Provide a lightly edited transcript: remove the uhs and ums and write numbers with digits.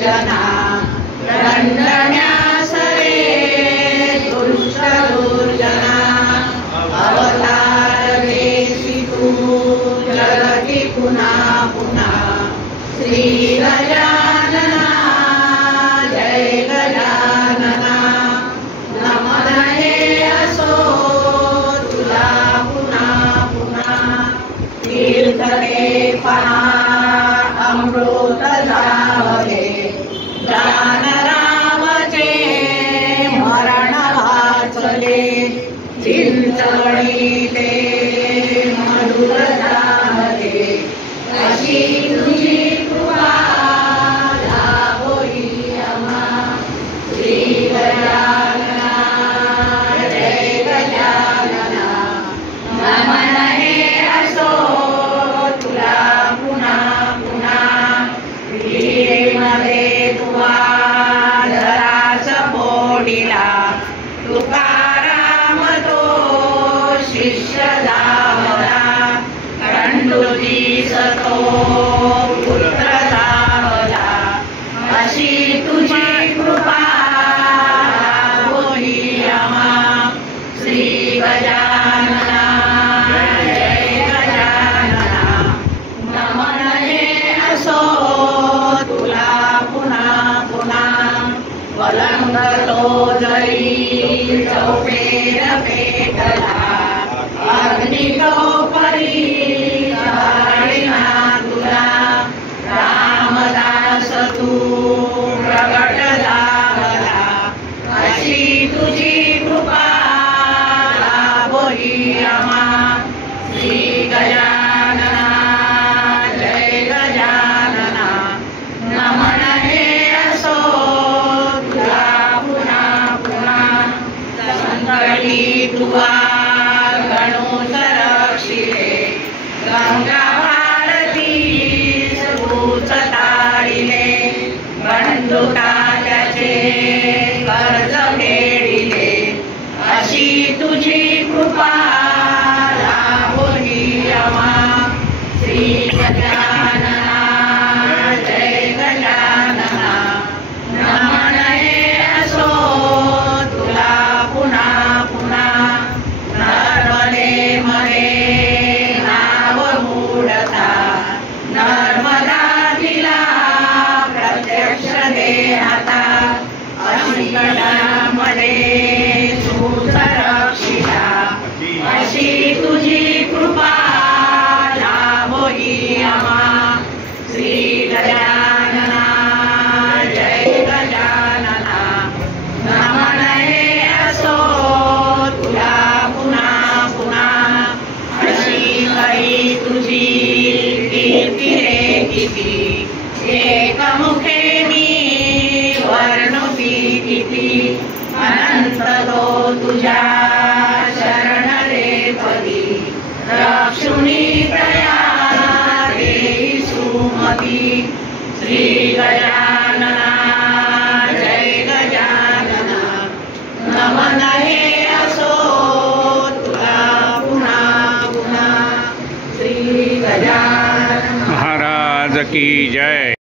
अर्चना दंडन्यास रे दुष्ट दुर्जना अवतार देशी तू जगती पुन्हा पुन्हा श्री गजानना जय गजानना नमन हे असो तुला पुन्हा पुन्हा तीर्थले पहा अमृत जावले जान रामचे मरण वाचले चिंचवणी ते मधुर झाले अशी तुझी कृपा लाभोई आम्हा श्री गजानना जय गजानना नमन हे असो तुला पुन्हा पुन्हा मध्ये तुवा धरास पोडिला तुकाराम तो शिष्य धावला खंडोजी सतो पुत्र धावला अशी तुझी कृपा होई आम्हा श्री गजानना जय गजानना नमन हे असो तुला पुन्हा पुन्हा पलंग तो जरी चौफेर पेटला अग्नि तो परी काढिना तुला रामदास तू प्रगट झाला अशी तुझी कृपा लाभोई आम्हा श्री गजानना जय गजानना नमन हे असो तुला पुन्हा पुन्हा संकटी तुवा गणोस रक्षिले गंगा भारती सबूच तारिले बंधुका त्याचे कर्ज फेडिले अशी तुझी कृपा लाभोई आम्हा श्री गजानना जय गजानना नमन हे असो तुला पुन्हा पुन्हा नर्मदे मध्ये नाव मूढता नर्मदा दिला प्रत्यक्ष देहाता संकटामध्ये सूत रक्षिता अशी तुझी कृपा लाभोई आम्हा श्री गजानना जय गजानना नमन हे असो तुला पुन्हा पुन्हा अशी काही तुझी कीर्ती रे किती एकमुखे मी वर्णुती किती अनंत तो तुझ्या शरण रे पदी रक्षुणी तया देई सुमती श्री गजानना जय गजानना नमन हे असो तुला पुन्हा पुन्हा श्री गजानना महाराज की जय।